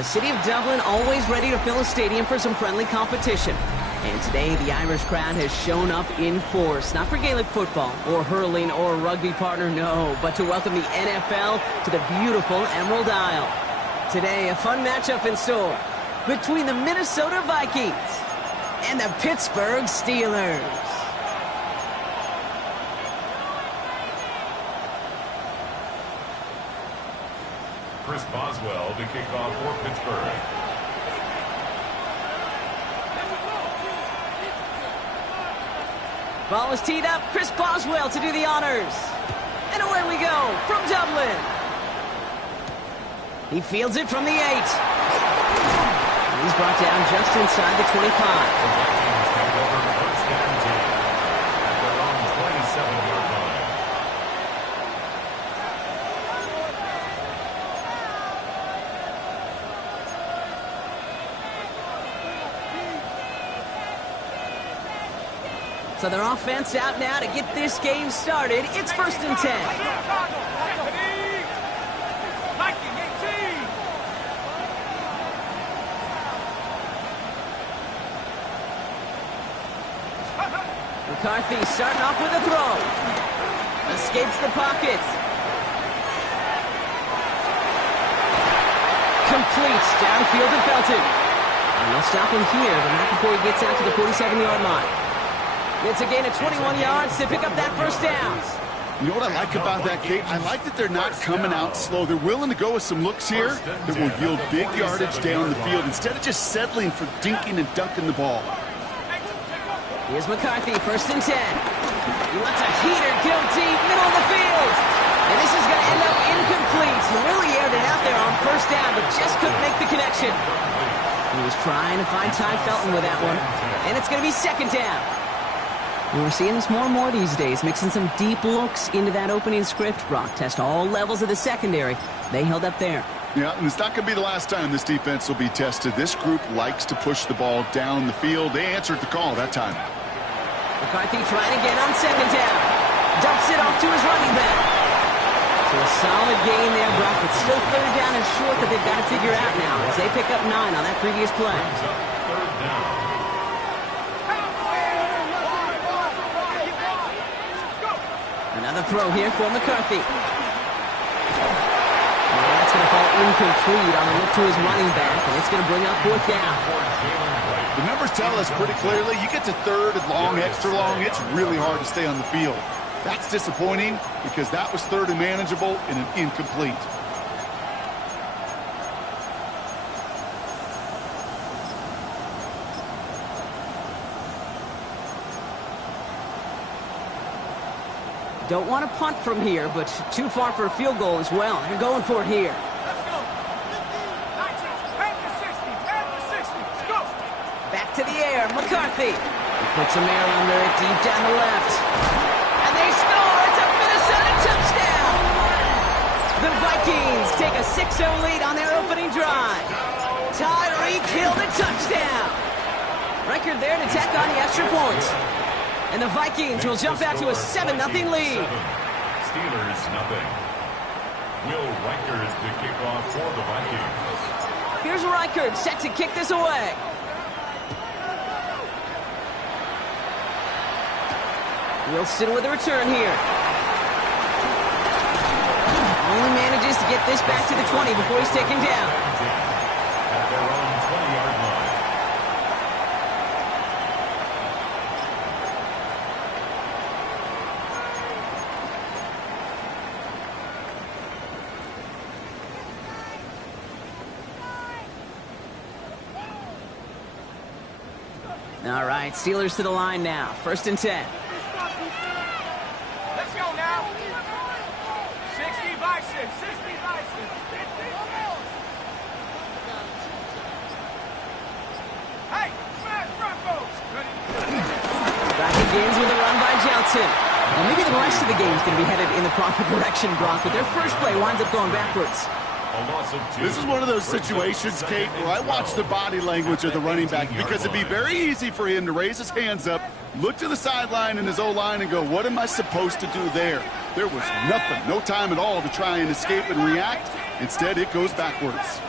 the city of Dublin always ready to fill a stadium for some friendly competition. And today, the Irish crowd has shown up in force, not for Gaelic football or hurling or a rugby partner, no, but to welcome the NFL to the beautiful Emerald Isle. Today, a fun matchup in store between the Minnesota Vikings and the Pittsburgh Steelers. Chris Boswell to kick off for Pittsburgh. Ball is teed up. Chris Boswell to do the honors. And away we go from Dublin. He fields it from the 8. And he's brought down just inside the 25. The Vikings take over first and 10 at their own 27-yard line. So their offense out now to get this game started. It's first and 10. McCarthy starting off with a throw. Escapes the pocket. Completes downfield to Felton. And they'll stop him here, but not before he gets out to the 47-yard line. It's a gain of 21 yards to pick up that first down. You know what I like about that, Kate? I like that they're not coming out slow. They're willing to go with some looks here that will yield big yardage down the field instead of just settling for dinking and dunking the ball. Here's McCarthy, first and 10. He lets a heater go deep, middle of the field. And this is going to end up incomplete. He really aired it out there on first down, but just couldn't make the connection. He was trying to find Ty Felton with that one. And it's going to be second down. And we're seeing this more and more these days, mixing some deep looks into that opening script. Brock test all levels of the secondary. They held up there. Yeah, and it's not going to be the last time this defense will be tested. This group likes to push the ball down the field. They answered the call that time. McCarthy trying again on second down. Dumps it off to his running back. So a solid gain there, Brock, but still third down and short that they've got to figure out now as they pick up 9 on that previous play. Third down. Another throw here for McCarthy. And that's going to fall incomplete on a look to his running back, and it's going to bring up fourth down. The numbers tell us pretty clearly, you get to third and long, extra long, it's really hard to stay on the field. That's disappointing because that was third and manageable and an incomplete. Don't want to punt from here, but too far for a field goal as well. They're going for it here. Back to the air, McCarthy. He puts some air under it deep down the left. And they score! It's a Minnesota touchdown! The Vikings take a 6-0 lead on their opening drive. Tyreek Hill the touchdown. Record there to tack on the extra point. And the Vikings will jump out to a 7-0 lead. Steelers nothing. Will Reichard to kick off for the Vikings. Here's Reichard set to kick this away. Wilson with a return here. Only manages to get this back to the 20 before he's taken down. At their own 20-yard line. All right, Steelers to the line now. First and 10. Let's go now. 60 by 6. 60 by 6. Hey, smash Broncos. Back begins with a run by Johnson. Well, maybe the rest of the game is going to be headed in the proper direction, Brock, but their first play winds up going backwards. A loss of 2. This is one of those situations, Kate, where I watch the body language of the running back because it'd be very easy for him to raise his hands up, look to the sideline in his O-line and go, what am I supposed to do there? There was nothing, no time at all to try and escape and react. Instead, it goes backwards.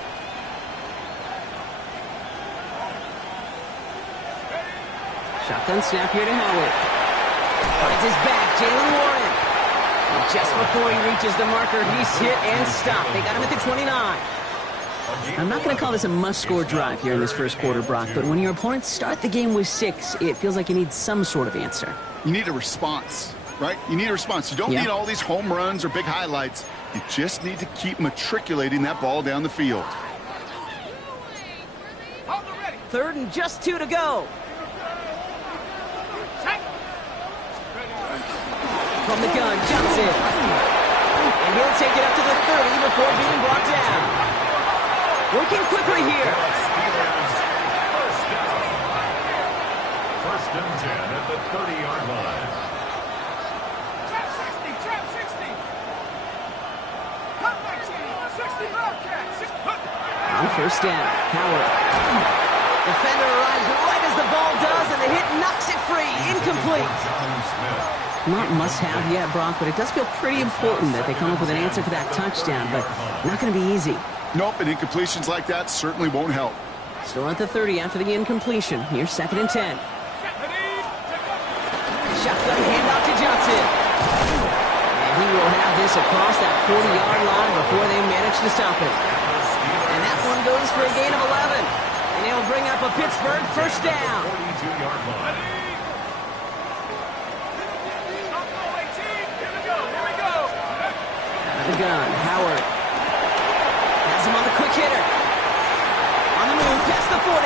Shotgun snap here to Howard. Finds his back, Jaylen Warren. And just before he reaches the marker, he's hit and stopped. They got him at the 29. I'm not going to call this a must-score drive here in this first quarter, Brock, but when your opponents start the game with 6, it feels like you need some sort of answer. You need a response, right? You need a response. You don't need all these home runs or big highlights. You just need to keep matriculating that ball down the field. 3rd and just 2 to go. From the gun, Johnson. And he'll take it up to the 30 before being brought down. Working quickly here. First and 10 at the 30-yard line. Trap 60, trap 60. Cut back 60, Bobcat. On first down, Howard. Defender arrives right as the ball does, and the hit knocks it free. Incomplete. Not must-have yet, Brock, but it does feel pretty important that they come up with an answer for that touchdown, but not going to be easy. Nope, and incompletions like that certainly won't help. Still at the 30 after the incompletion. Here's 2nd and 10. Shotgun handoff to Johnson. And he will have this across that 40-yard line before they manage to stop it. And that one goes for a gain of 11. And it'll bring up a Pittsburgh first down. 42-yard line. Out of the gun, Howard. Has him on the quick hitter. On the move, past the 40.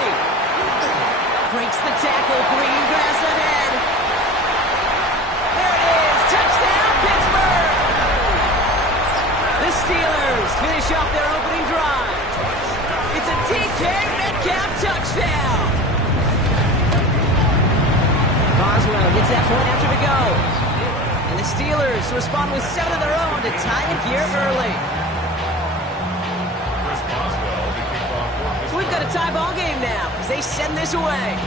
Breaks the tackle, green grass ahead. There it is, touchdown, Pittsburgh! The Steelers finish off their opening drive. It's a DK Metcalf touchdown. Boswell gets that point after to go. And the Steelers respond with 7 of their own to tie it here early. Chris Boswell to kick off for So we've got a tie ball game now as they send this away.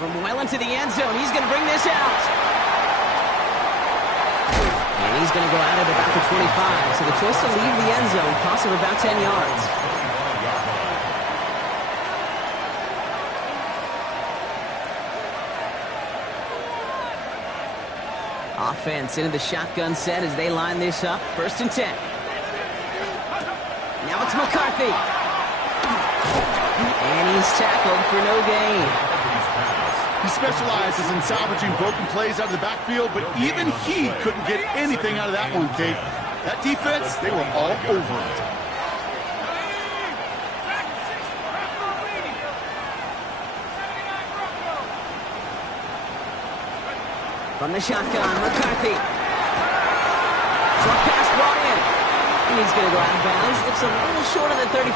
From well into the end zone, he's going to bring this out. And he's going to go out at about the 25. So the choice to leave the end zone costs him about 10 yards. Offense into the shotgun set as they line this up. 1st and 10. Now it's McCarthy. And he's tackled for no gain. He specializes in salvaging broken plays out of the backfield, but even he couldn't get anything out of that one, Kate. That defense, they were all over it. From the shotgun, McCarthy. Short pass brought in. And he's going to go out of bounds. Looks a little short of the 35.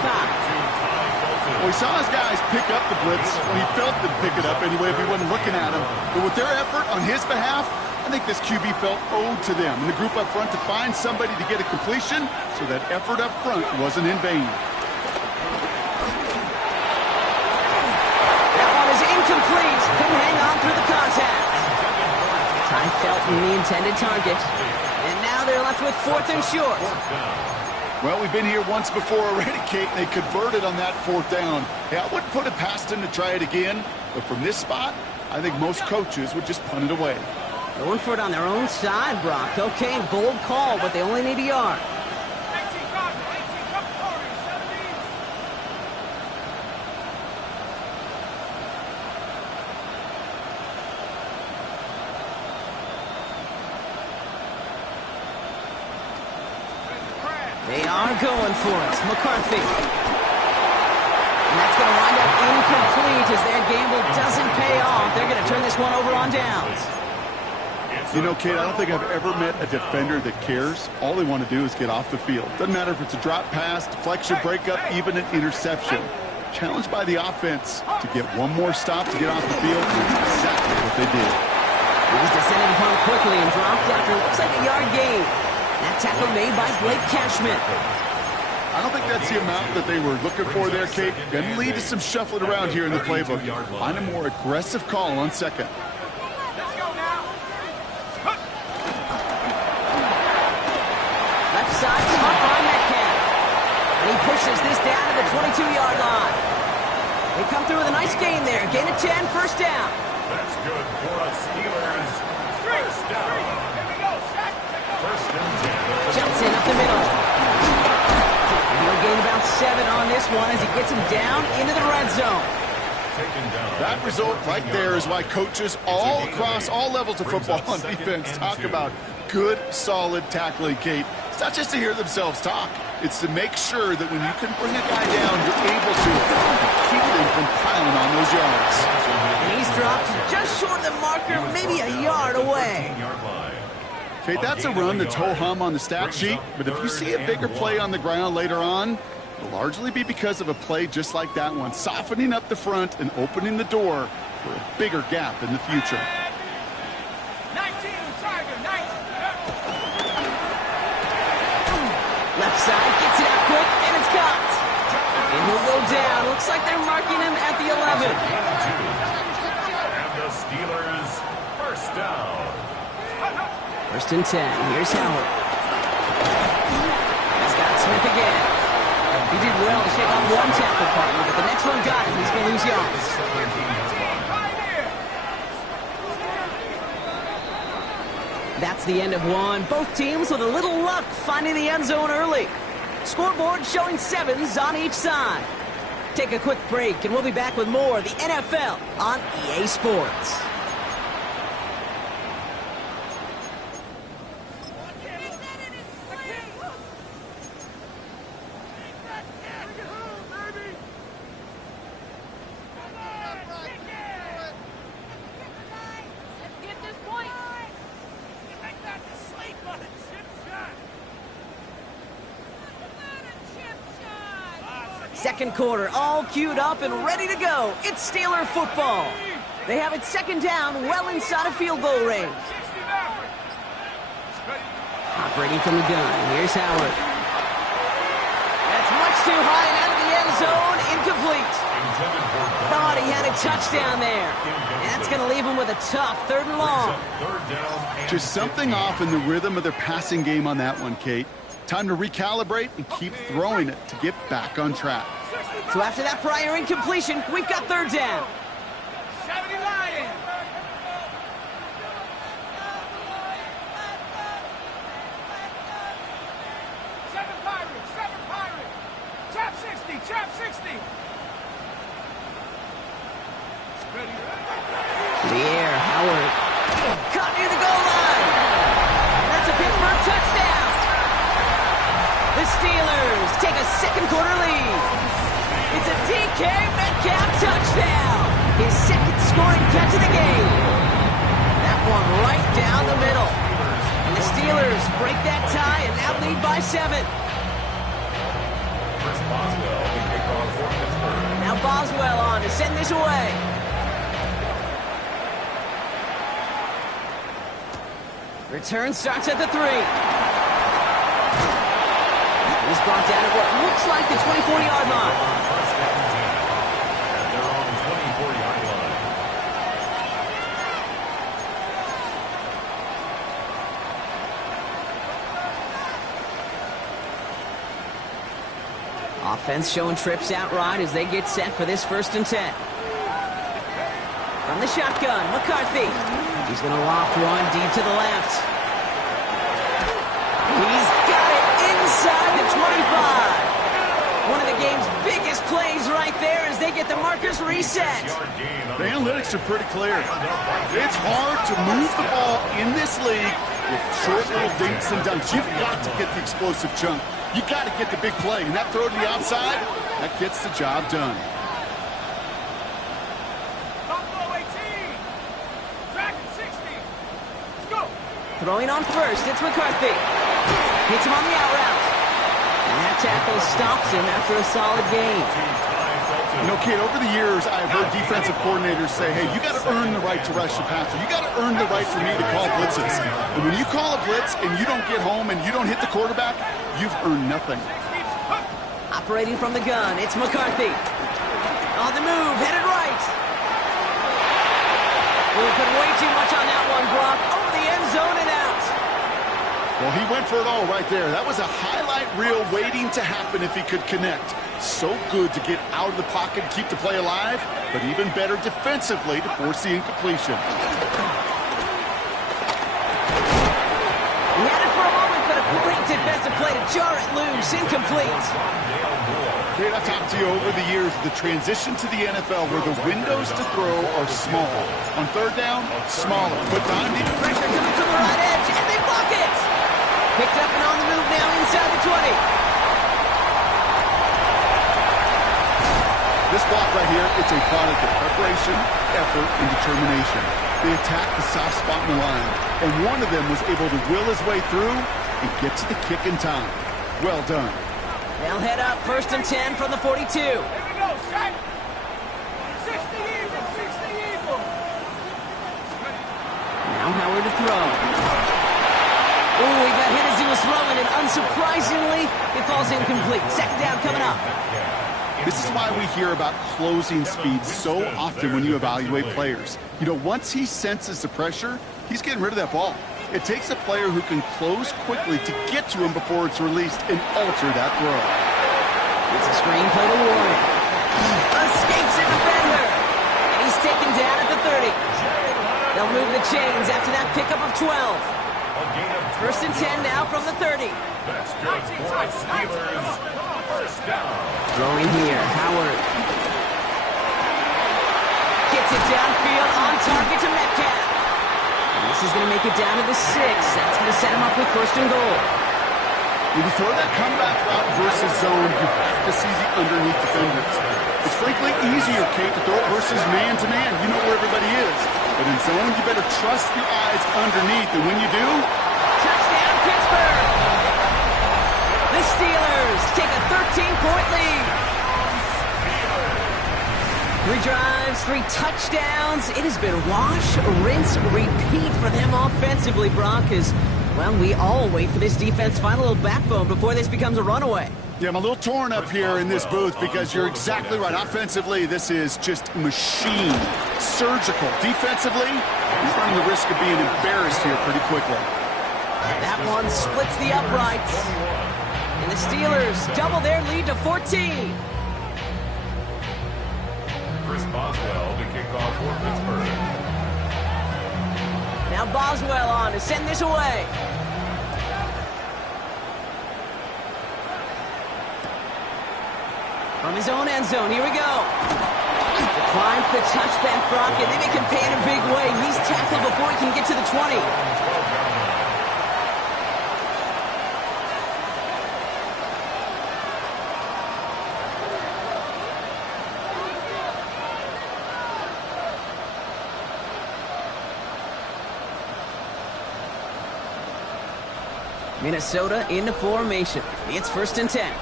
Well, he saw his guys pick up the blitz when he felt them pick it up anyway if he wasn't looking at him. But with their effort on his behalf, I think this QB felt owed to them and the group up front to find somebody to get a completion so that effort up front wasn't in vain. That one is incomplete. Couldn't hang on through the contact. Ty Felton, the intended target. And now they're left with 4th and short. Well, we've been here once before already, Kate, and they converted on that 4th down. Hey, I wouldn't put it past them to try it again, but from this spot, I think most coaches would just punt it away. Going for it on their own side, Brock. Okay, bold call, but they only need a yard. 18, come forward, 70. They are going for it. McCarthy. And that's going to wind up incomplete as their gamble doesn't pay off. They're going to turn this one over on downs. You know, Kate, I don't think I've ever met a defender that cares. All they want to do is get off the field. Doesn't matter if it's a drop pass, deflection, breakup, even an interception. Challenged by the offense to get one more stop to get off the field, that's exactly what they did. He was descending upon quickly and dropped after it looks like a yard gain. That tackle made by Blake Cashman. I don't think that's the amount that they were looking for there, Kate. Going to lead to some shuffling around here in the playbook. Find a more aggressive call on 2nd. Let's go now. Left side, caught by Metcalf. And he pushes this down to the 22-yard line. They come through with a nice gain there. Gain of 10, first down. That's good for the Steelers. First down. Here we go. Sack. First and 10. Johnson up the middle. And he'll gain about 7 on this one as he gets him down into the red zone. That result right there is why coaches all across all levels of football and defense talk about good, solid tackling, Kate. It's not just to hear themselves talk. It's to make sure that when you can bring a guy down, you're able to keep them from piling on those yards. And he's dropped just short of the marker, maybe a yard away. Kate, that's a run that's ho-hum on the stat sheet, but if you see a bigger play on the ground later on, it'll largely be because of a play just like that one, softening up the front and opening the door for a bigger gap in the future. 19, Tiger, 19. Left side, gets it out quick, and it's caught. And he'll go down. Looks like they're marking him at the 11. And the Steelers, first down. First and 10. Here's Howard. He's got Smith again. He did well to shake off one tackle partner, but the next one got him. He's going to lose yards. That's the end of one. Both teams with a little luck finding the end zone early. Scoreboard showing 7s on each side. Take a quick break, and we'll be back with more of the NFL on EA Sports. Second quarter, all queued up and ready to go. It's Steeler football. They have it second down, well inside of field goal range. Operating from the gun, here's Howard. That's much too high and out of the end zone, incomplete. Thought he had a touchdown there. And that's going to leave him with a tough 3rd and long. Just something off in the rhythm of their passing game on that one, Kate. Time to recalibrate and keep throwing it to get back on track. So after that prior incompletion, we've got 3rd down. 70 Lions. 7 Pirates, 7 Pirates. Trap 60, trap 60. To the air, Howard. Caught near the goal line. And that's a Pittsburgh touchdown. The Steelers take a second quarter lead. It's a DK Metcalf touchdown. His 2nd scoring catch of the game. That one right down the middle. And the Steelers break that tie and now lead by 7. Now Boswell on to send this away. Return starts at the 3. He's brought down at what looks like the 24-yard line. And they're on the 24-yard line. Offense showing trips out right as they get set for this 1st and 10. From the shotgun, McCarthy. He's going to loft one deep to the left. He's got it inside the 25. One of the game's biggest plays right there as they get the markers reset. The analytics are pretty clear. It's hard to move the ball in this league with short little dinks and dunks. You've got to get the explosive chunk. You got to get the big play. And that throw to the outside, that gets the job done. Buffalo 18. Dragon 60. Let's go. Throwing on first, it's McCarthy. Hits him on the out route. And that tackle stops him after a solid gain. You know, Kate, over the years, I've heard defensive coordinators say, hey, you got to earn the right to rush the passer. You got to earn the right for me to call blitzes. And when you call a blitz and you don't get home and you don't hit the quarterback, you've earned nothing. Operating from the gun, it's McCarthy. On the move, headed right. We'll put way too much on that one, Brock. Over the end zone and out. Well, he went for it all right there. That was a highlight reel waiting to happen if he could connect. So good to get out of the pocket and keep the play alive, but even better defensively to force the incompletion. He had it for a moment, but a great defensive play to jar it loose. Incomplete. Kate, I've talked to you over the years of the transition to the NFL where the windows to throw are small. On third down, smaller. But time needed Pressure coming from the right edge, and they block it. Picked up and on the move now inside the 20. This block right here, it's a product of preparation, effort, and determination. They attacked the soft spot in the line, and one of them was able to will his way through and get to the kick in time. Well done. They'll head up 1st and 10 from the 42. Here we go, set. 60 Eagles, 60 Eagles. Now Howard to throw. Ooh, he got hit as he was throwing, and unsurprisingly, it falls incomplete. Second down coming up. This is why we hear about closing speed so often when you evaluate players. You know, once he senses the pressure, he's getting rid of that ball. It takes a player who can close quickly to get to him before it's released and alter that throw. It's a screen play to Warren. Escapes a defender. And he's taken down at the 30. They'll move the chains after that pickup of 12. 1st and 10 now from the 30. That's good for the Steelers. First down. Throwing here, Howard. Gets it downfield on target to Metcalf. And this is going to make it down to the 6. That's going to set him up with 1st and goal. When you throw that comeback route versus zone, you have to see the underneath defenders. It's frankly easier, Kate, to throw it versus man-to-man. You know where everybody is. But in zone, you better trust your eyes underneath. And when you do, Touchdown, Pittsburgh! The Steelers take a 13-point lead. 3 drives, 3 touchdowns. It has been wash, rinse, repeat for them offensively, Brock, as, well, we all wait for this defense to find a little backbone before this becomes a runaway. yeah, I'm a little torn up here in this booth because you're exactly right. Offensively, this is just machine, surgical. Defensively, he's running the risk of being embarrassed here pretty quickly. That one splits the uprights. And the Steelers double their lead to 14. Chris Boswell to kick off for Pittsburgh. Now Boswell on to send this away. From his own end zone, here we go. Declines the touchback, Brock, and they make him pay in a big way. He's tackled before he can get to the 20. Minnesota into formation. It's 1st and 10.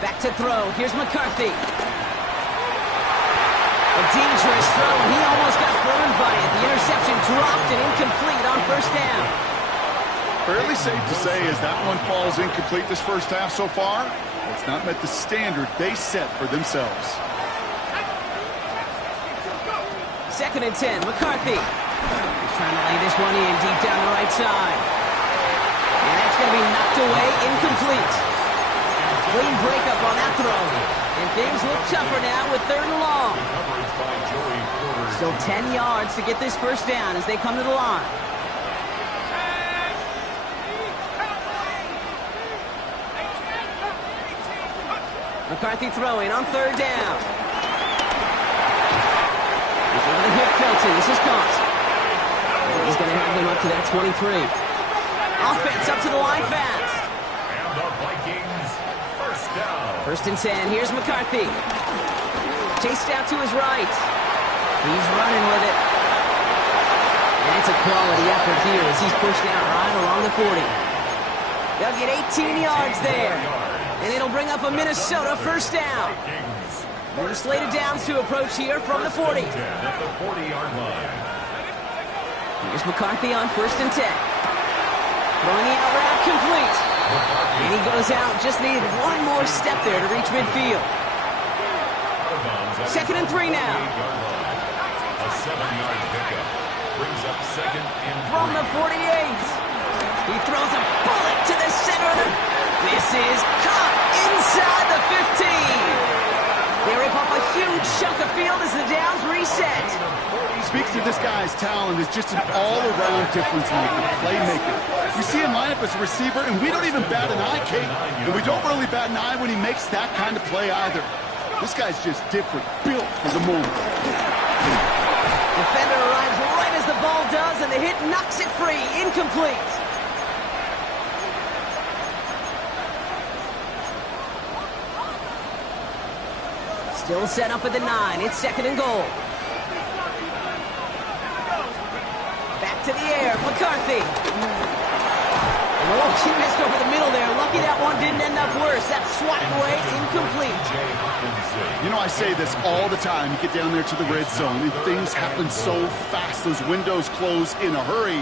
Back to throw. Here's McCarthy. A dangerous throw, and he almost got burned by it. The interception dropped and incomplete on 1st down. Fairly safe to say as that one falls incomplete this first half so far, it's not met the standard they set for themselves. 2nd and 10. McCarthy. He's trying to lay this one in deep down the right side. And that's going to be knocked away, incomplete. Clean breakup on that throw. And things look tougher now with 3rd and long. Still 10 yards to get this 1st down as they come to the line. McCarthy throwing on 3rd down. He's able to hit Felton. This is caught. He's going to have them up to that 23. Offense up to the line fast. And the Vikings, first down. 1st and 10. Here's McCarthy. Chased out to his right. He's running with it. And it's a quality effort here as he's pushed out right along the 40. They'll get 18 yards there. And it'll bring up a Minnesota 1st down. More slated downs to approach here from the 40. At the 40-yard line. Here's McCarthy on 1st and 10. Throwing the out route complete. And he goes out, just needed one more step there to reach midfield. 2nd and 3 now. A 7-yard pickup brings up 2nd and 3. From the 48. He throws a bullet to the center of the... This is caught inside the 15. They rip off a huge chunk of field as the downs reset. Speaks to this guy's talent as just an all-around difference maker, playmaker. We see him line up as a receiver, and we don't even bat an eye, Kate. And we don't really bat an eye when he makes that kind of play either. This guy's just different, built for the moment. Defender arrives right as the ball does, and the hit knocks it free. Incomplete. Still set up at the 9. It's 2nd and goal. Back to the air. McCarthy. Oh, she missed over the middle there. Lucky that one didn't end up worse. That's swatted away. Incomplete. You know, I say this all the time. You get down there to the red zone, and things happen so fast. Those windows close in a hurry.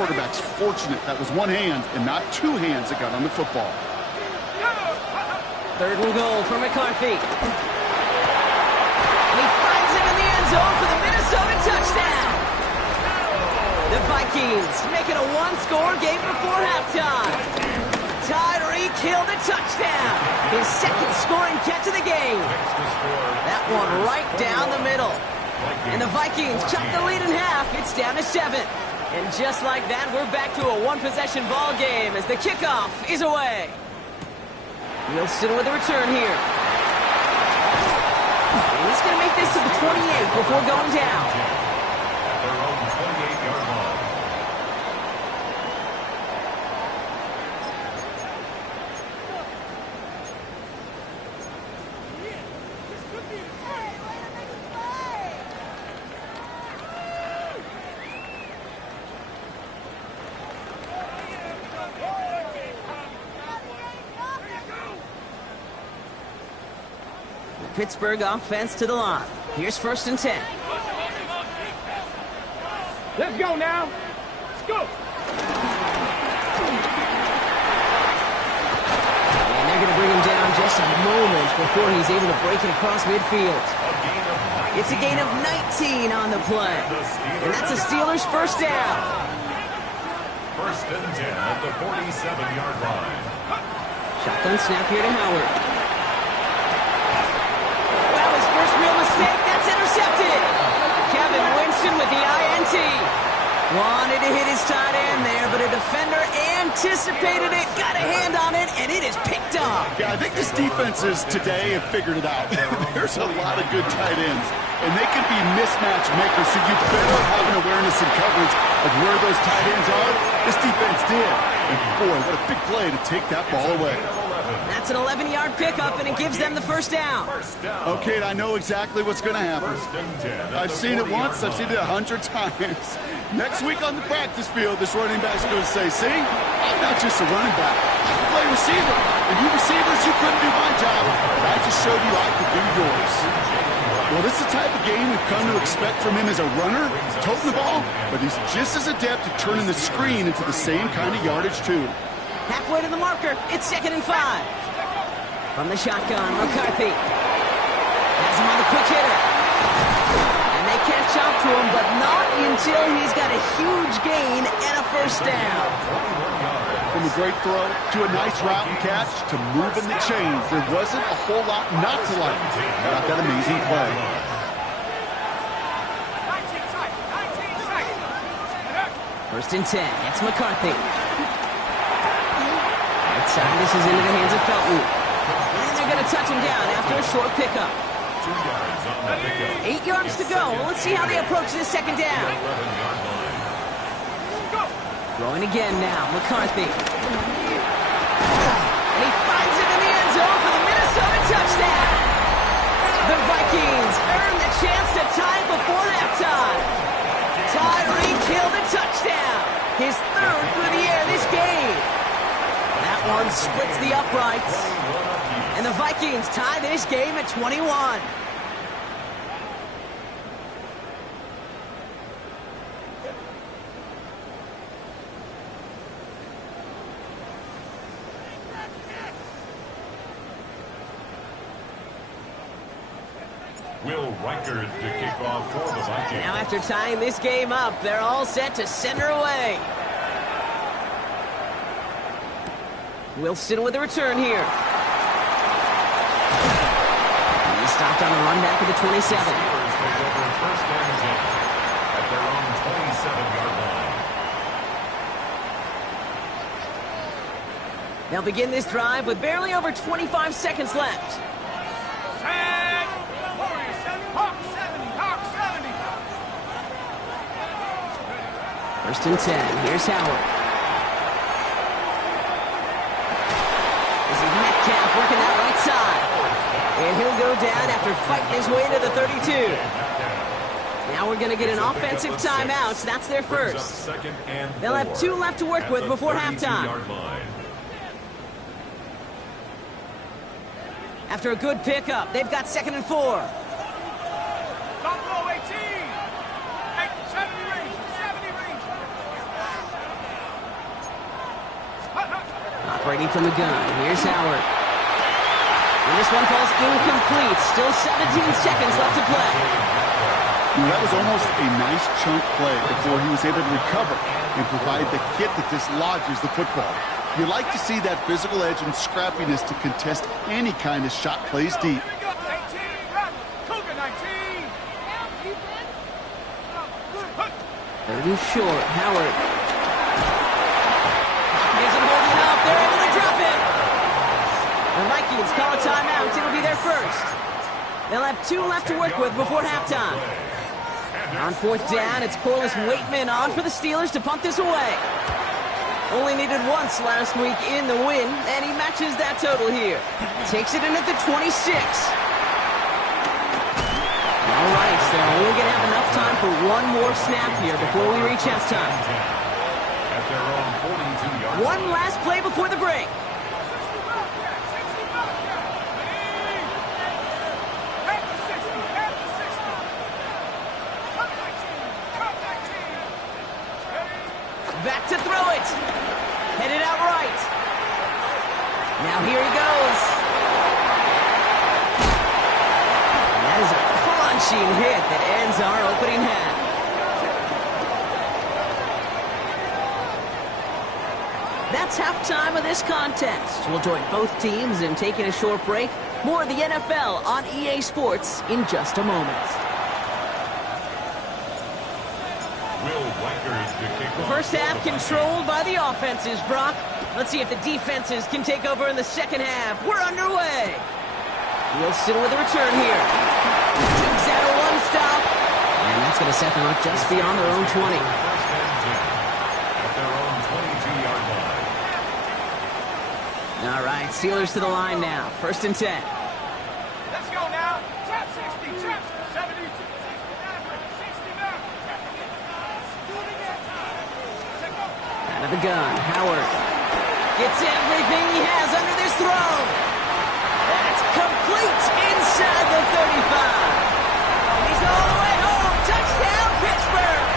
Quarterback's fortunate that was one hand and not two hands that got on the football. 3rd and goal for McCarthy. And he finds him in the end zone for the Minnesota touchdown. The Vikings make it a one-score game before halftime. Tyreek Hill the touchdown. His 2nd scoring catch of the game. That one right down the middle. And the Vikings chop the lead in half. It's down to 7. And just like that, we're back to a one-possession ball game as the kickoff is away. Wilson with the return here. And he's going to make this to the 28 before going down. At their own 28-yard line. Pittsburgh offense to the line. Here's 1st and 10. Let's go now. Let's go. And they're going to bring him down just a moment before he's able to break it across midfield. It's a gain of 19 on the play. And that's a Steelers first down. 1st and 10 at the 47-yard line. Shotgun snap here to Howard. First real mistake, that's intercepted. Kevin Winston with the INT. Wanted to hit his tight end there, but a defender anticipated it, got a hand on it, and it is picked up. Yeah, I think this defenses today have figured it out. There's a lot of good tight ends, and they can be mismatch makers, so you better have an awareness and coverage of where those tight ends are. This defense did. And boy, what a big play to take that ball away. That's an 11-yard pickup, and it gives them the first down. Okay, I know exactly what's going to happen. I've seen it once. I've seen it 100 times. Next week on the practice field, this running back's going to say, see, I'm not just a running back. I can play receiver. And you receivers, you couldn't do my job, but I just showed you I could do yours. Well, this is the type of game we've come to expect from him as a runner, toting the ball, but he's just as adept at turning the screen into the same kind of yardage, too. Halfway to the marker, it's 2nd and 5. From the shotgun, McCarthy has him on the quick hitter. And they catch up to him, but not until he's got a huge gain and a first down. From a great throw to a nice route and catch to moving the chains, there wasn't a whole lot not to like about that amazing play. 1st and 10, it's McCarthy. Right side, this is into the hands of Felton. And they're going to touch him down after a short pickup. 8 yards to go. Let's see how they approach this 2nd down. Throwing again now, McCarthy. And he finds him in the end zone for the Minnesota touchdown. The Vikings earn the chance to tie it before halftime. Tyreek Hill the touchdown. His 3rd through the air this game. That one splits the uprights. And the Vikings tie this game at 21. Will Reichard to kick off for the Vikings. Now after tying this game up, they're all set to send her away. Wilson with a return here. He's stopped on the run back at the 27. Steelers take over first and 10 at their own 27-yard line. They'll begin this drive with barely over 25 seconds left. Set. Hawk 70. Hawk 70. First and 10. Here's Howard. This is Metcalf working that right side. And he'll go down after fighting his way to the 32. Now we're going to get an offensive timeout. So that's their first. They'll have 2 left to work with before halftime. After a good pickup, they've got 2nd and 4. Don't blow 18. 70 range. 70 range. Operating from the gun. Here's Howard. And this one falls incomplete. Still 17 seconds left to play. That was almost a nice chunk play before he was able to recover and provide the hit that dislodges the football. You like to see that physical edge and scrappiness to contest any kind of shot plays deep. 18. Cougar 19. 30 short. Howard. Isn't holding up. They're able to drop it. The Vikings call a timeout. It'll be their first. They'll have 2 left to work with before halftime. On 4th down, it's Corliss Waitman on for the Steelers to punt this away. Only needed once last week in the win, and he matches that total here. Takes it in at the 26. All right, so they're only going to have enough time for one more snap here before we reach halftime. At their own 42-yard One last play before the break. Back to throw it. Headed out right. Now here he goes. And that is a crunching hit that ends our opening half. That's halftime of this contest. We'll join both teams in taking a short break. More of the NFL on EA Sports in just a moment. The first half controlled by the offenses, Brock. Let's see if the defenses can take over in the second half. We're underway. Wilson with a return here. Takes out a one stop. And that's going to set them up just beyond their own 20. At their own 22-yard line. All right, Steelers to the line now. First and 10. Let's go now. Trap 60. Trap 70. 60 back. Out of the gun, Howard gets everything he has under this throw. That's complete inside the 35. And he's all the way home. Touchdown, Pittsburgh.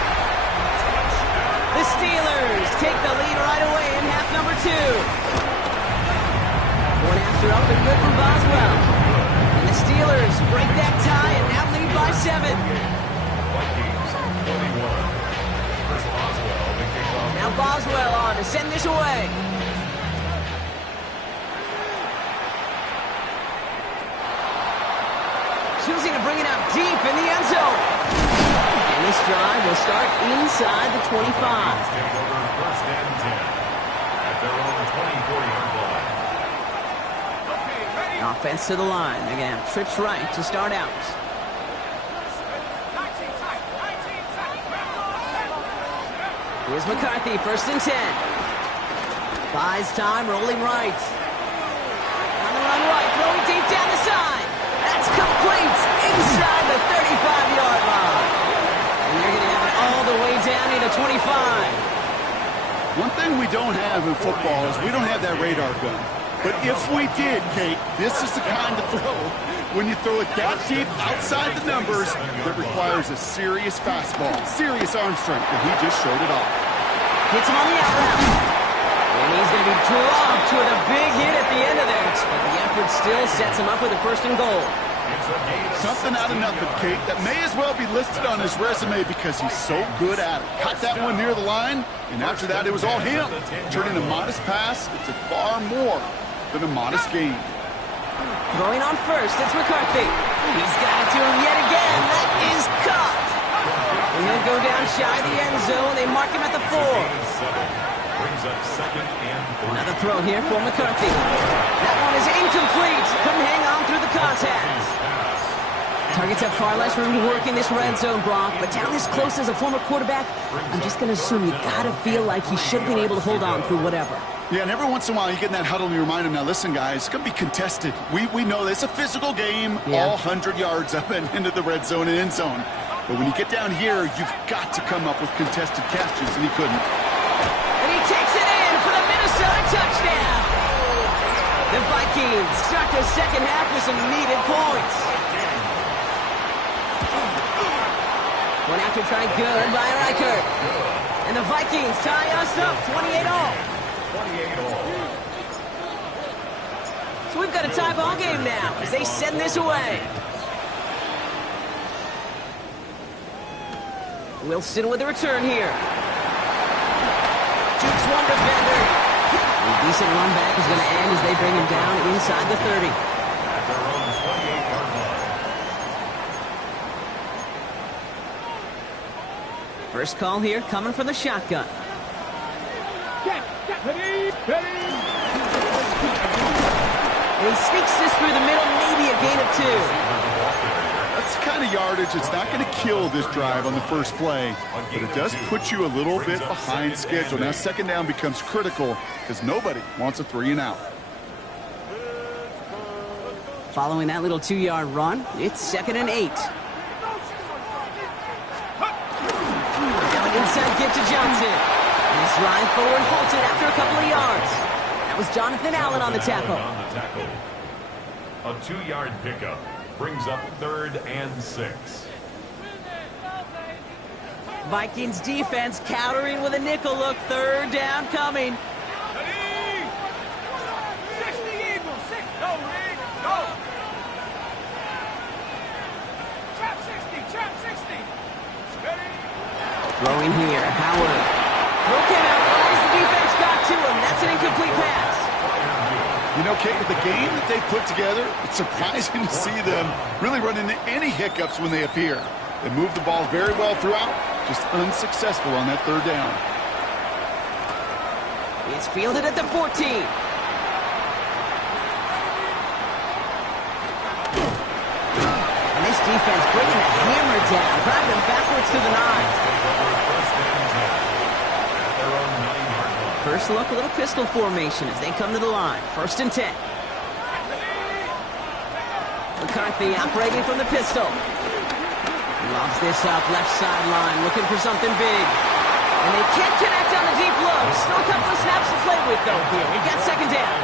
The Steelers take the lead right away in half number 2. One after up and good from Boswell. And the Steelers break that tie and now lead by 7. Vikings 21. Now Boswell on to send this away. Choosing to bring it out deep in the end zone. And this drive will start inside the 25. Take over first and 10 at their own 24-yard line. Okay, ready? Offense to the line. They're going to have trips right to start out. 19 tight. 19 tight. Here's McCarthy, first and 10. Buys time, rolling right. On the run right, throwing deep down the side. That's complete inside the 35-yard line. And they're going to have it all the way down to the 25. One thing we don't have in football is we don't have that radar gun. But if we did, Kate, this is the kind of throw when you throw it that deep outside the numbers that requires a serious fastball, serious arm strength, and he just showed it off. Hits him on the out route. And he's going to be dropped with a big hit at the end of that. But the effort still sets him up with a first and goal. Something out of nothing, Kate. That may as well be listed on his resume because he's so good at it. Caught that one near the line, and after that, it was all him. Turning a modest pass into far more than a modest gain. Throwing on first, it's McCarthy. He's got it to him yet again. That is caught. And he'll go down shy of the end zone. They mark him at the 4. Brings up second and 3. Another throw here for McCarthy. That one is incomplete. Couldn't hang on through the contact. Targets have far less room to work in this red zone, Brock, but down this close as a former quarterback, I'm just going to assume you got to feel like he should have been able to hold on through whatever. Yeah, and every once in a while you get in that huddle and you remind him, now listen, guys, it's going to be contested. We know this. It's a physical game, all 100 yards up and into the red zone and end zone. But when you get down here, you've got to come up with contested catches, and he couldn't. And he takes it in for the Minnesota touchdown. The Vikings start the second half with some needed points. One after try good by Reichert. And the Vikings tie us up 28-all. 28-all. So we've got a tie ball game now as they send this away. Wilson with a return here. Jukes one defender. A decent run back is going to end as they bring him down inside the 30. At their own 28-yard line. First call here coming from the shotgun. And he sneaks this through the middle, maybe a gain of 2. That's the kind of yardage it's not going to kill this drive on the first play, but it does put you a little bit behind schedule. Now second down becomes critical because nobody wants a 3-and-out. Following that little 2-yard run, it's 2nd and 8. Now an inside give to Johnson. And he's flying forward, halted after a couple of yards. That was Jonathan Allen on the tackle. A 2-yard pickup brings up 3rd and 6. Vikings defense countering with a nickel look. 3rd down coming. 60 Eagles, 6, go, Reed, go. Trap 60. Ready? Throwing here, Howard. Throw came out right as the defense got to him. That's an incomplete pass. You know, Kate, with the game that they put together, it's surprising to see them really run into any hiccups when they appear. They move the ball very well throughout, just unsuccessful on that 3rd down. It's fielded at the 14. And this defense bringing the hammer down, driving them backwards to the 9. First look, a little pistol formation as they come to the line. 1st and 10. McCarthy operating from the pistol. Lobs this up, left sideline, looking for something big. And they can't connect on the deep look. Still a couple of snaps to play with, though, here. We've got 2nd down.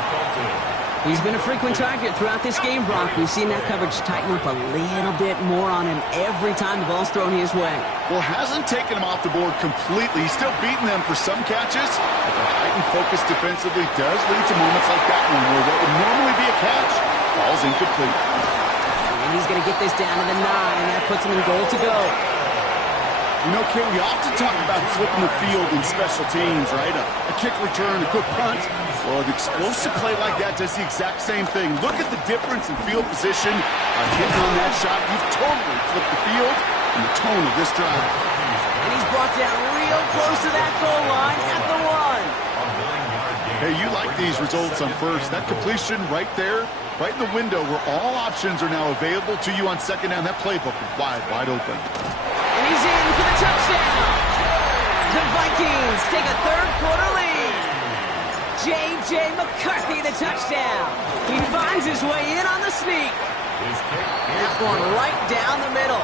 He's been a frequent target throughout this game, Brock. We've seen that coverage tighten up a little bit more on him every time the ball's thrown his way. Well, hasn't taken him off the board completely. He's still beating them for some catches, but the heightened focus defensively does lead to moments like that one where what would normally be a catch falls incomplete. And he's going to get this down to the 9. That puts him in goal to go. You know, Kate, we often talk about flipping the field in special teams, right? A kick return, a good punt. Well, an explosive play like that does the exact same thing. Look at the difference in field position. By hitting on that shot, you've totally flipped the field and the tone of this drive. And he's brought down real close to that goal line at the 1. Hey, you like these results on first. That completion right there, right in the window where all options are now available to you on second down. That playbook is wide open. And he's in for the touchdown. The Vikings take a 3rd quarter lead. J.J. McCarthy, the touchdown. He finds his way in on the sneak. That one right down the middle.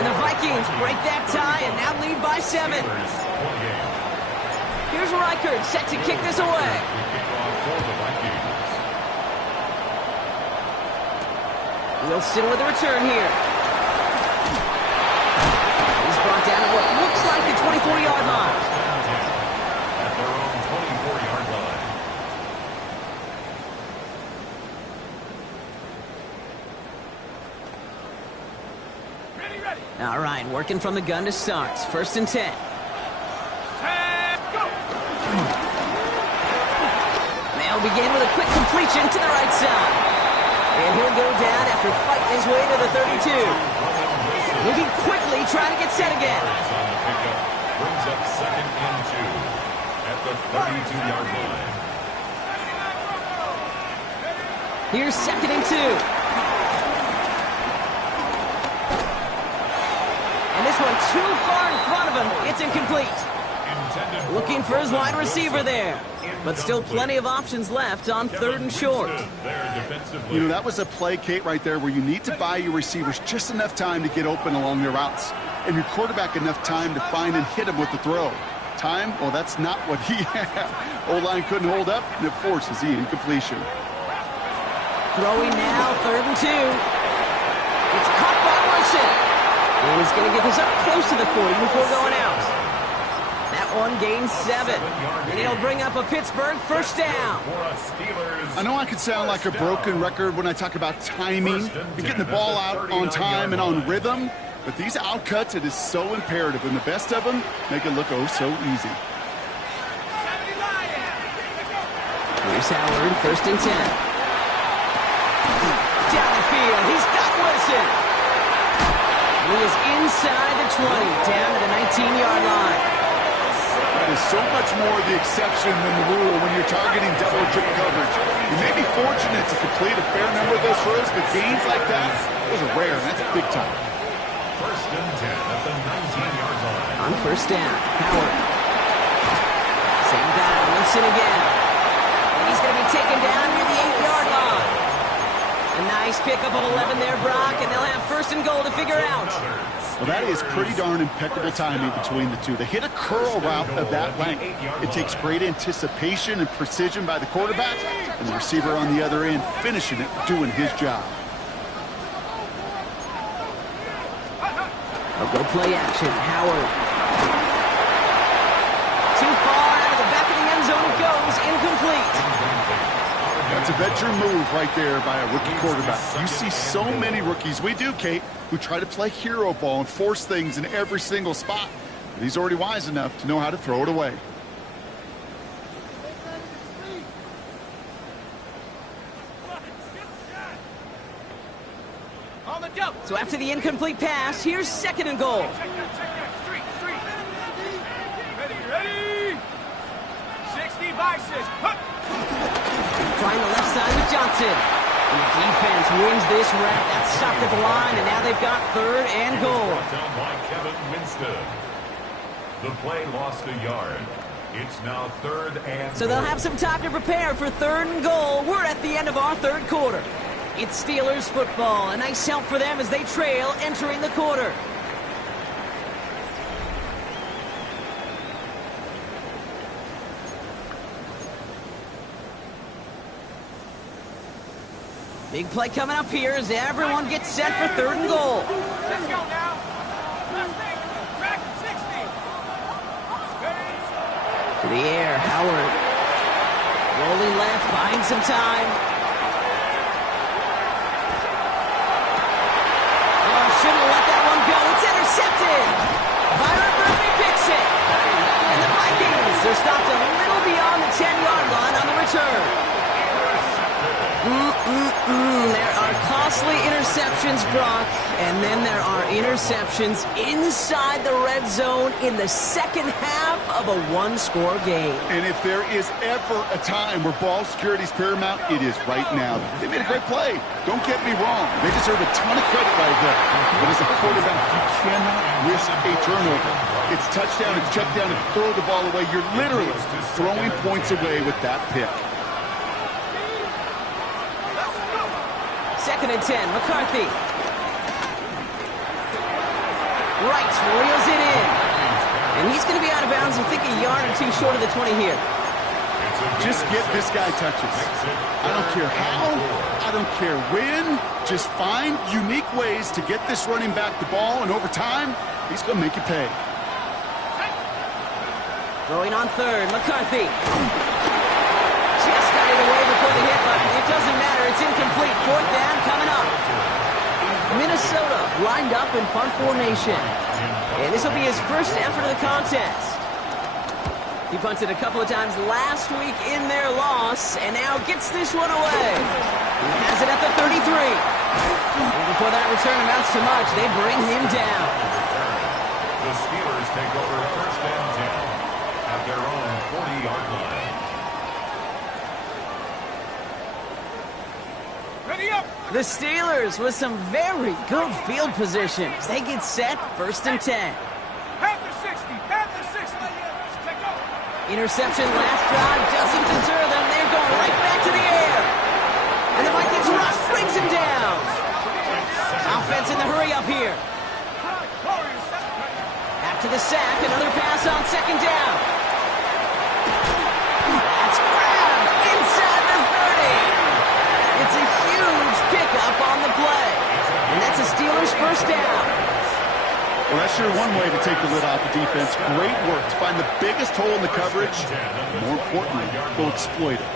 And the Vikings break that tie and now lead by 7. Here's Reichert set to kick this away. Wilson with a return here. He's brought down at what looks like the 24-yard line. At their own 24-yard line. All right, working from the gun to start. 1st and 10. They'll begin with a quick completion to the right side. And he'll go down after fighting his way to the 32. Moving quickly, trying to get set again. On the pickup, brings up 2nd and 2 at the 32-yard line. Here's 2nd and 2. And this one too far in front of him. It's incomplete. Looking for his wide receiver there. But still plenty of options left on 3rd and short. You know, that was a play, Kate, right there where you need to buy your receivers just enough time to get open along their routes. And your quarterback enough time to find and hit him with the throw. Time? Well, that's not what he had. O-line couldn't hold up, and it forces the incompletion. Throwing now, 3rd and 2. It's caught by Wilson. And he's going to get this up close to the 40 before going out. That one gains 7. And he'll bring up a Pittsburgh 1st down. I know I could sound like a broken record when I talk about timing and getting the ball out on time and on rhythm, but these outcuts, it is so imperative, and the best of them make it look oh so easy. Here's Howard, 1st and 10. Down the field, he's got Wilson. He is inside the 20, down to the 19-yard line. That is so much more the exception than the rule when you're targeting double or triple coverage. You may be fortunate to complete a fair number of those throws, but gains like that, those are rare, and that's big time. 1st and 10 at the 19-yard line. On 1st down, Howard. Same guy, Wilson again. And he's going to be taken down near the 8-yard line. A nice pickup of 11 there, Brock, and they'll have 1st and goal to figure out. Well, that is pretty darn impeccable timing between the two. They hit a curl route of that length. It takes great anticipation and precision by the quarterback, and the receiver on the other end finishing it, doing his job. They'll go play action. Howard. Too far out of the back of the end zone it goes. Incomplete. That's a veteran move right there by a rookie quarterback. You see so many rookies, we do, Kate, who try to play hero ball and force things in every single spot. But he's already wise enough to know how to throw it away. So after the incomplete pass, here's 2nd and goal. Ready. 60 by 6. Trying the left side with Johnson. And the defense wins this rep. That's stopped at the line, and now they've got 3rd and goal. Brought down by Kevin Winstead. The play lost a yard. It's now 3rd and So they'll have some time to prepare for 3rd and goal. We're at the end of our 3rd quarter. It's Steelers football. A nice help for them as they trail entering the quarter. Big play coming up here as everyone gets set for 3rd and goal. Let's go now. Track 60. To the air, Howard. Rolling left, buying some time. Oh, shouldn't let that one go. It's intercepted. Byron Murphy picks it. And the Vikings are stopped a little beyond the 10-yard line on the return. There are costly interceptions, Brock, and then there are interceptions inside the red zone in the second half of a one-score game. And if there is ever a time where ball security is paramount, it is right now. They made a great play. Don't get me wrong. They deserve a ton of credit right there. But as a quarterback, you cannot risk a turnover. It's touchdown, it's check down, and throw the ball away. You're literally throwing points away with that pick. 2nd and 10, McCarthy. Right, reels it in. And he's going to be out of bounds, I think a yard or two short of the 20 here. Just get this guy touches. I don't care how, I don't care when. Just find unique ways to get this running back the ball, and over time, he's going to make you pay. Throwing on 3rd, McCarthy. Just got it away before the hit, but it doesn't matter. It's incomplete. 4th down coming up. Minnesota lined up in punt formation. And this will be his first effort of the contest. He punted a couple of times last week in their loss, and now gets this one away. He has it at the 33. And before that return amounts to much, they bring him down. The Steelers take over first and 10 at their own 40-yard line. Ready up! The Steelers with some very good field position as they get set first and 10. Panther 60, Panther 60. Take off. Interception last drive doesn't deter them. They're going right back to the air. And the Vikings rush brings him down. Offense in the hurry up here. After the sack, another pass on second down. That's grabbed inside the 30. It's a huge pickup on the play. And that's a Steelers first down. Well, that's sure one way to take the lid off the defense. Great work to find the biggest hole in the coverage. More importantly, go exploit it.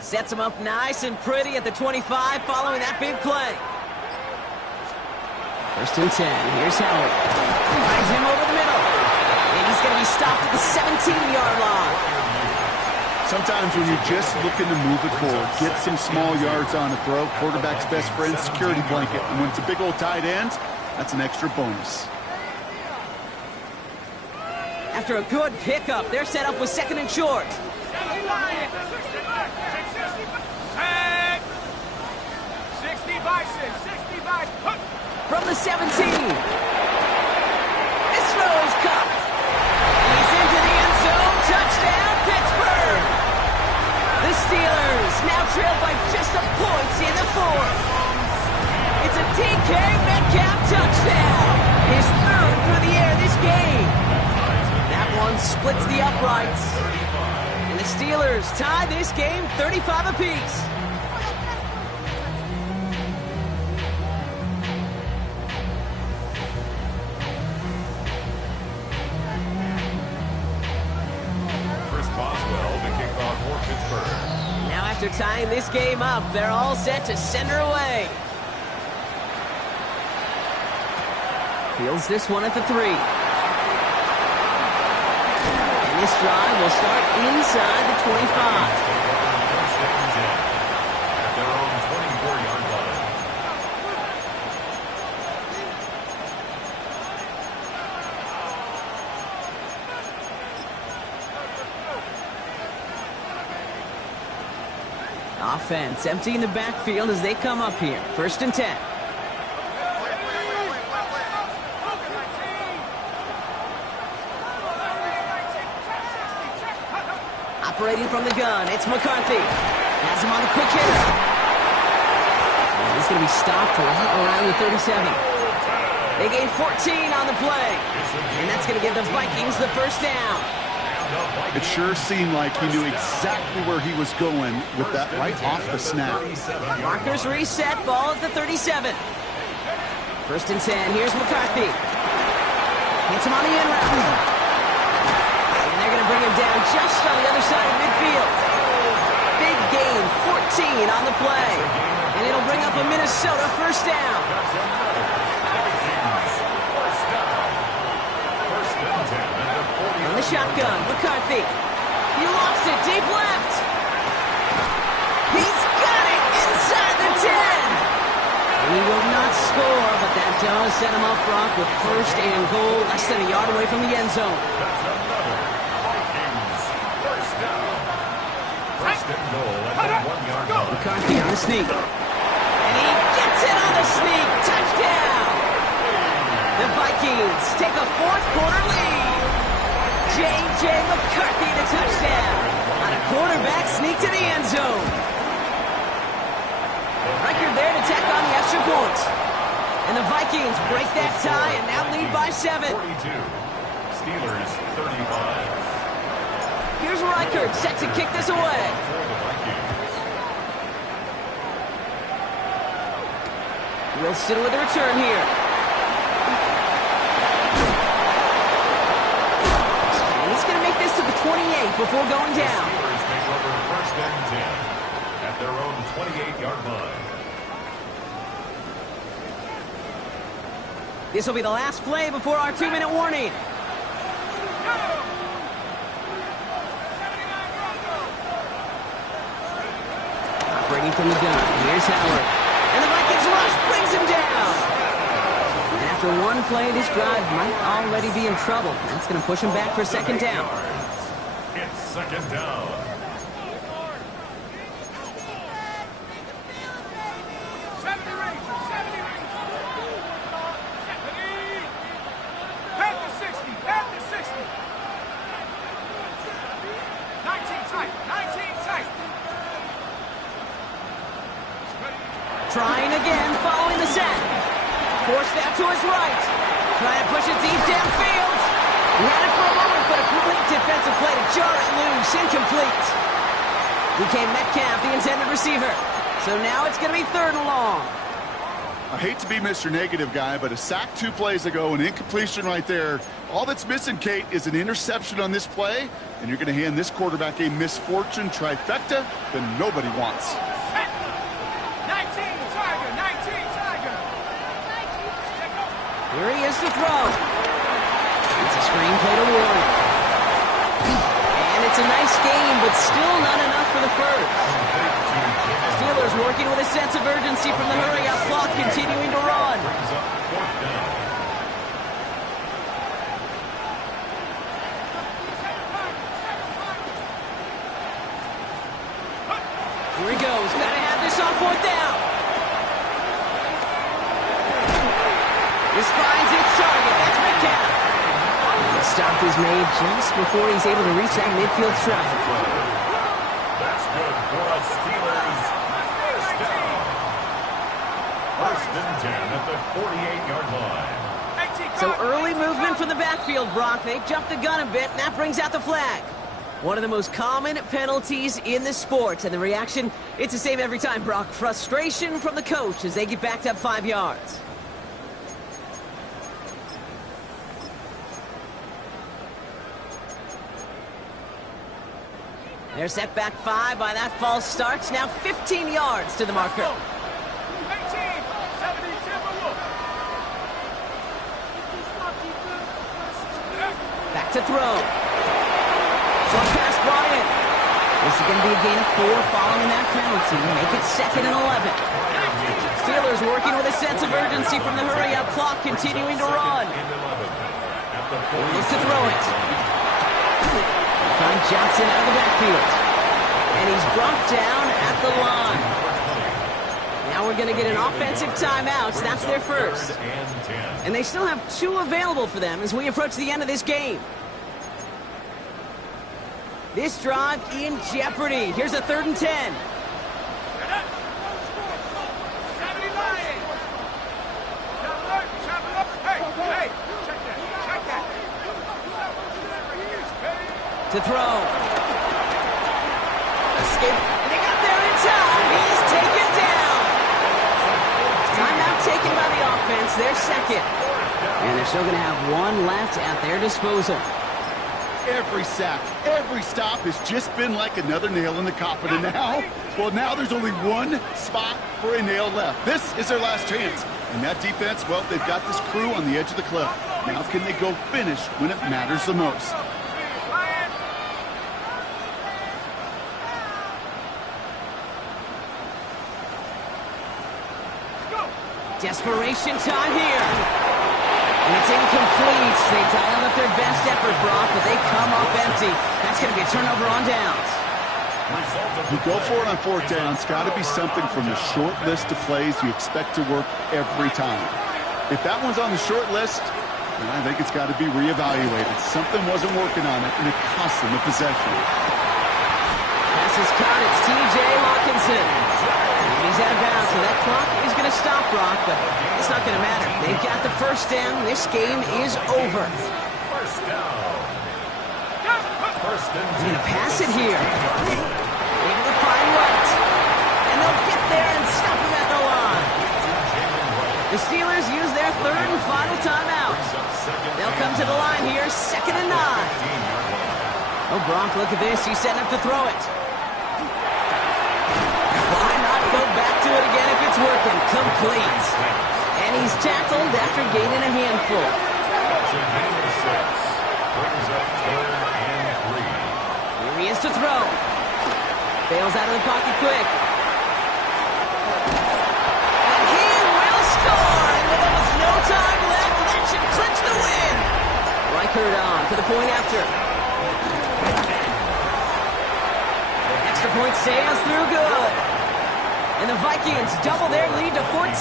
Sets him up nice and pretty at the 25 following that big play. First and 10. Here's Howard. Finds him over the middle. And he's going to be stopped at the 17-yard line. Sometimes when you're just looking to move it forward, get some small yards on a throw, quarterback's best friend, security blanket. And when it's a big old tight end, that's an extra bonus. After a good pickup, they're set up with second and short. Tag! 60 by 6, 60 by... From the 17. This throw is caught. And he's into the end zone. Touchdown, Pittsburgh! The Steelers now trail by just a point in the fourth. It's a DK Metcalf touchdown. His third through the air this game. That one splits the uprights. And the Steelers tie this game 35 apiece. Chris Boswell to kick off for Pittsburgh. Now after tying this game up, they're all set to send her away. Fields this one at the 3. And this drive will start inside the 25. First and 10 at their own 24-yard line. Offense emptying the backfield as they come up here. First and 10. Operating from the gun, it's McCarthy. Has him on a quick hitter. And he's going to be stopped right around the 37. They gain 14 on the play. And that's going to give the Vikings the first down. It sure seemed like he knew exactly where he was going with that right off the snap. Markers reset, ball at the 37. First and 10, here's McCarthy. Hits him on the end route. And they're going to bring him down just on the other side of midfield. Big gain, 14 on the play. And it'll bring up a Minnesota first down. On the shotgun, McCarthy. He lost it deep left. He's got it inside the 10. He will not score, but that does set him up, Brock, with first and goal, less than a yard away from the end zone. First and goal at the 1-yard line. McCarthy on the sneak. And he gets it on the sneak. Touchdown! The Vikings take a fourth-quarter lead. J.J. McCarthy the touchdown on a quarterback sneak to the end zone. Record there to tack on the extra point. And the Vikings break that tie and now lead by 7. 42. Steelers 35. Here's Reichert set to kick this away. For the Vikings. Wilson with a return here. 28 before going down. Steelers take over first and 10 at their own 28-yard line. This will be the last play before our 2-minute warning. Operating from the gun, here's Howard. And the Vikings rush brings him down. And after one play, this drive might already be in trouble. That's going to push him back for second down. It's second down. Trying again, following the set. Forced that to his right. Trying to push it deep downfield. He had it for a moment, but a complete defensive play to jar it loose. Incomplete. DK Metcalf, the intended receiver. So now it's going to be 3rd and long. I hate to be Mr. Negative guy, but a sack 2 plays ago, an incompletion right there. All that's missing, Kate, is an interception on this play, and you're going to hand this quarterback a misfortune trifecta that nobody wants. 19 Tiger. Here he is to throw. It's a screen play to Warren. And it's a nice game, but still not enough for the first. Steelers working with a sense of urgency from the hurry-up clock, continuing to run. Brings up 4th down. Here he goes. Got to have this on 4th down. This finds its target. That's Metcalf. The stop is made just before he's able to reach that midfield strike. That's good for a Steelers first down. First and 10 at the 48-yard line. So early movement from the backfield, Brock. They jumped the gun a bit, and that brings out the flag. One of the most common penalties in the sport, and the reaction, it's the same every time, Brock. Frustration from the coach as they get backed up 5 yards. They're set back 5 by that false start. Now 15 yards to the marker. 18, 70 Timberwolves. Back to throw. Short pass brought in. This is going to be a gain of 4 following that penalty. Make it 2nd and 11. Steelers working with a sense of urgency from the hurry-up clock, continuing to run. He looks to throw it. Find Johnson out of the backfield. And he's brought down at the line. Now we're going to get an offensive timeout. So that's their first. And they still have 2 available for them as we approach the end of this game. This drive in jeopardy. Here's a 3rd and 10. 70 Lions. Hey, check that. To throw. Escape. And they got there in time. He's taken down. Timeout taken by the offense. They're 2nd. And they're still going to have 1 left at their disposal. Every sack, every stop has just been like another nail in the coffin. And now there's only 1 spot for a nail left. This is their last chance. And that defense, well, they've got this crew on the edge of the cliff. Now can they go finish when it matters the most? Desperation time here. And it's incomplete. They dialed up their best effort, Brock, but they come up empty. That's going to be a turnover on downs. You go for it on 4th down. It's got to be something from the short list of plays you expect to work every time. If that one's on the short list, then I think it's got to be reevaluated. Something wasn't working on it, and it cost them the possession. Pass is caught. It's T.J. Hawkinson. And he's out of bounds, so that clock is going to stop, Brock, but it's not going to matter. They've got the first down. This game is over. First down. First and 10. They're going to pass it here. Able to find right. And they'll get there and stop him at the line. The Steelers use their 3rd and final timeout. They'll come to the line here, 2nd and 9. Oh, Gronk, look at this. He's setting up to throw it. Why not go back to it again if it's working? Complete. And he's tackled after gaining a handful. That's a gain of 6. Brings up 3rd and 3. Here he is to throw. Bails out of the pocket quick. And he will score! And with almost no time left, that should clinch the win. Reichert on for the point after. Extra point sails through good. And the Vikings double their lead to 14. 49.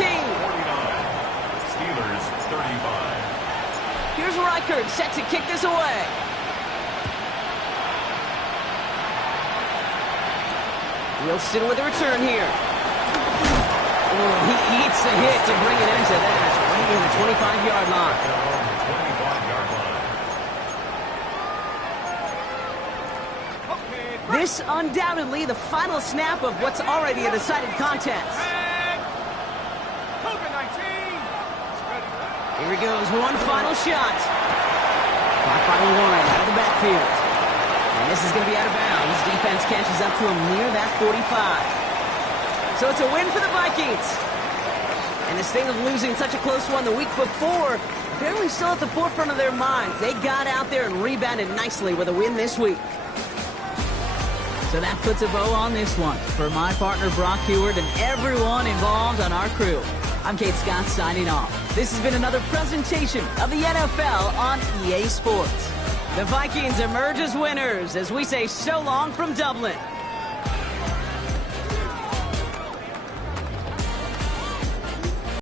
Steelers 35. Here's Reichert set to kick this away. Wilson with a return here. Oh, he eats the hit to bring it into that. Right near the 25-yard line. On the 25-yard line. This undoubtedly the final snap of what's already a decided contest. Here he goes, one final shot. Caught by Warren out of the backfield. And this is going to be out of bounds. Defense catches up to him near that 45. So it's a win for the Vikings. And the sting of losing such a close one the week before, apparently still at the forefront of their minds. They got out there and rebounded nicely with a win this week. So that puts a bow on this one. For my partner Brock Huard and everyone involved on our crew, I'm Kate Scott signing off. This has been another presentation of the NFL on EA Sports. The Vikings emerge as winners as we say so long from Dublin.